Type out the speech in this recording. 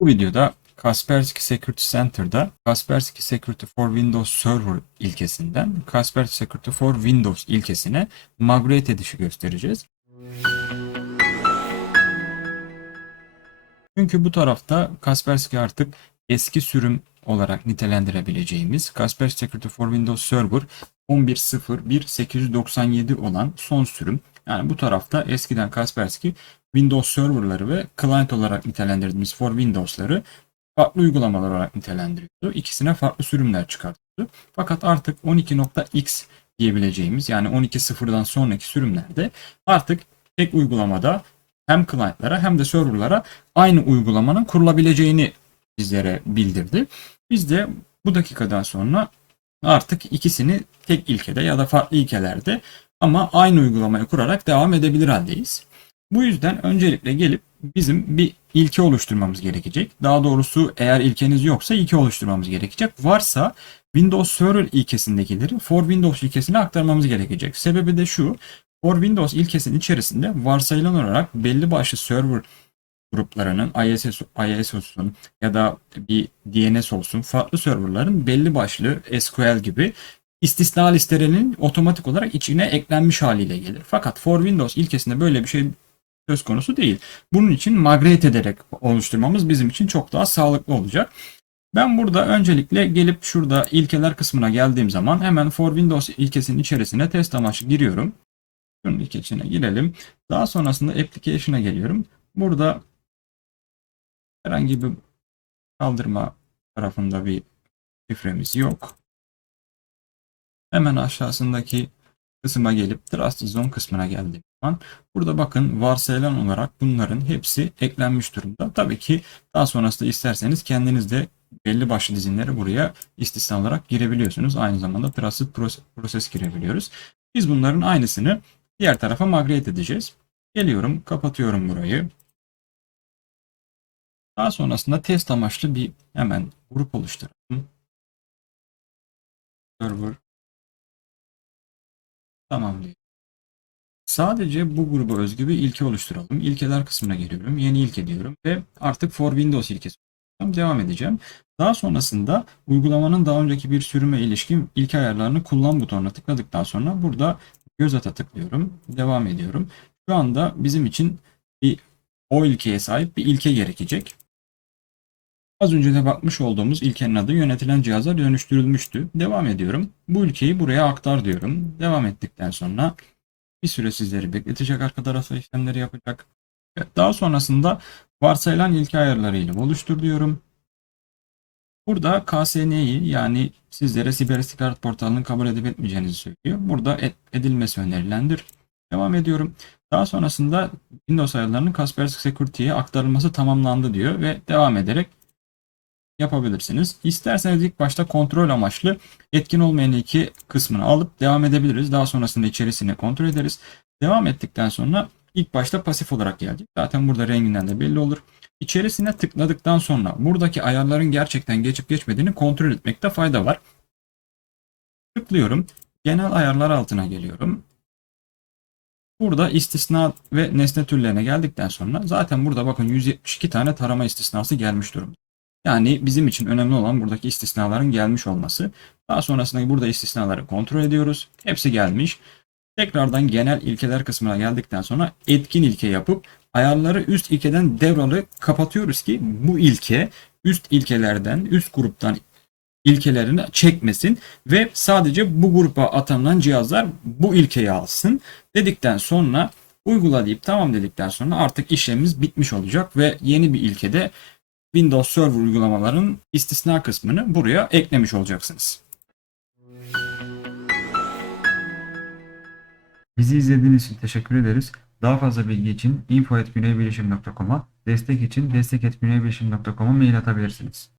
Bu videoda Kaspersky Security Center'da Kaspersky Security for Windows Server ilkesinden Kaspersky Security for Windows ilkesine migrate edişi göstereceğiz. Çünkü bu tarafta Kaspersky artık eski sürüm olarak nitelendirebileceğimiz Kaspersky Security for Windows Server 11.01.897 olan son sürüm. Yani bu tarafta eskiden Kaspersky Windows serverları ve client olarak nitelendirdiğimiz for Windows'ları farklı uygulamalar olarak nitelendiriyordu. İkisine farklı sürümler çıkartıyordu. Fakat artık 12.x diyebileceğimiz yani 12.0'dan sonraki sürümlerde artık tek uygulamada hem client'lara hem de serverlara aynı uygulamanın kurulabileceğini bizlere bildirdi. Biz de bu dakikadan sonra artık ikisini tek ilkede ya da farklı ilkelerde ama aynı uygulamayı kurarak devam edebilir haldeyiz. Bu yüzden öncelikle gelip bizim bir ilke oluşturmamız gerekecek. Daha doğrusu eğer ilkeniz yoksa ilke oluşturmamız gerekecek. Varsa Windows Server ilkesindekileri For Windows ilkesine aktarmamız gerekecek. Sebebi de şu. For Windows ilkesinin içerisinde varsayılan olarak belli başlı server gruplarının ISS, ISO'sun ya da bir DNS olsun farklı serverların belli başlı SQL gibi istisna listelerinin otomatik olarak içine eklenmiş haliyle gelir. Fakat for Windows ilkesinde böyle bir şey söz konusu değil. Bunun için migrate ederek oluşturmamız bizim için çok daha sağlıklı olacak. Ben burada öncelikle gelip şurada ilkeler kısmına geldiğim zaman hemen for Windows ilkesinin içerisine test amaçlı giriyorum. Şunun ilkesine girelim. Daha sonrasında application'a geliyorum. Burada herhangi bir kaldırma tarafında bir şifremiz yok. Hemen aşağısındaki kısma gelip Trusted Zone kısmına geldiğim zaman burada bakın varsayılan olarak bunların hepsi eklenmiş durumda. Tabii ki daha sonrasında isterseniz kendiniz de belli başlı dizinleri buraya istisna olarak girebiliyorsunuz. Aynı zamanda Trusted Process girebiliyoruz. Biz bunların aynısını diğer tarafa migrate edeceğiz. Geliyorum, kapatıyorum burayı. Daha sonrasında test amaçlı bir hemen grup oluşturalım. Server Tamam diyor. Sadece bu gruba özgü bir ilke oluşturalım. İlkeler kısmına geliyorum. Yeni ilke diyorum ve artık for Windows ilkesi devam edeceğim. Daha sonrasında uygulamanın daha önceki bir sürüme ilişkin ilke ayarlarını kullan butonuna tıkladıktan sonra burada göz ata tıklıyorum. Devam ediyorum. Şu anda bizim için bir o ilkeye sahip bir ilke gerekecek. Az önce de bakmış olduğumuz ilkenin adı yönetilen cihazlar dönüştürülmüştü. Devam ediyorum. Bu ülkeyi buraya aktar diyorum. Devam ettikten sonra bir süre sizleri bekletecek arka tarafta işlemleri yapacak. Daha sonrasında varsayılan ilke ayarlarıyla oluştur diyorum. Burada KSN'yi yani sizlere siber istihbarat portalının kabul edip etmeyeceğinizi söylüyor. Burada ed edilmesi önerilendir. Devam ediyorum. Daha sonrasında Windows ayarlarının Kaspersky Security'ye aktarılması tamamlandı diyor ve devam ederek yapabilirsiniz. İsterseniz ilk başta kontrol amaçlı etkin olmayan iki kısmını alıp devam edebiliriz. Daha sonrasında içerisine kontrol ederiz. Devam ettikten sonra ilk başta pasif olarak gelecek. Zaten burada renginden de belli olur. İçerisine tıkladıktan sonra buradaki ayarların gerçekten geçip geçmediğini kontrol etmekte fayda var. Tıklıyorum. Genel ayarlar altına geliyorum. Burada istisna ve nesne türlerine geldikten sonra zaten burada bakın 172 tane tarama istisnası gelmiş durumda. Yani bizim için önemli olan buradaki istisnaların gelmiş olması. Daha sonrasında burada istisnaları kontrol ediyoruz. Hepsi gelmiş. Tekrardan genel ilkeler kısmına geldikten sonra etkin ilke yapıp ayarları üst ilkeden devralı kapatıyoruz ki bu ilke üst ilkelerden, üst gruptan ilkelerini çekmesin ve sadece bu grupa atanılan cihazlar bu ilkeyi alsın dedikten sonra uygula deyip tamam dedikten sonra artık işlemimiz bitmiş olacak ve yeni bir ilkede Windows Server uygulamaların istisna kısmını buraya eklemiş olacaksınız. Bizi izlediğiniz için teşekkür ederiz. Daha fazla bilgi için info.güneybilişim.com'a, destek için destek.güneybilişim.com'a mail atabilirsiniz.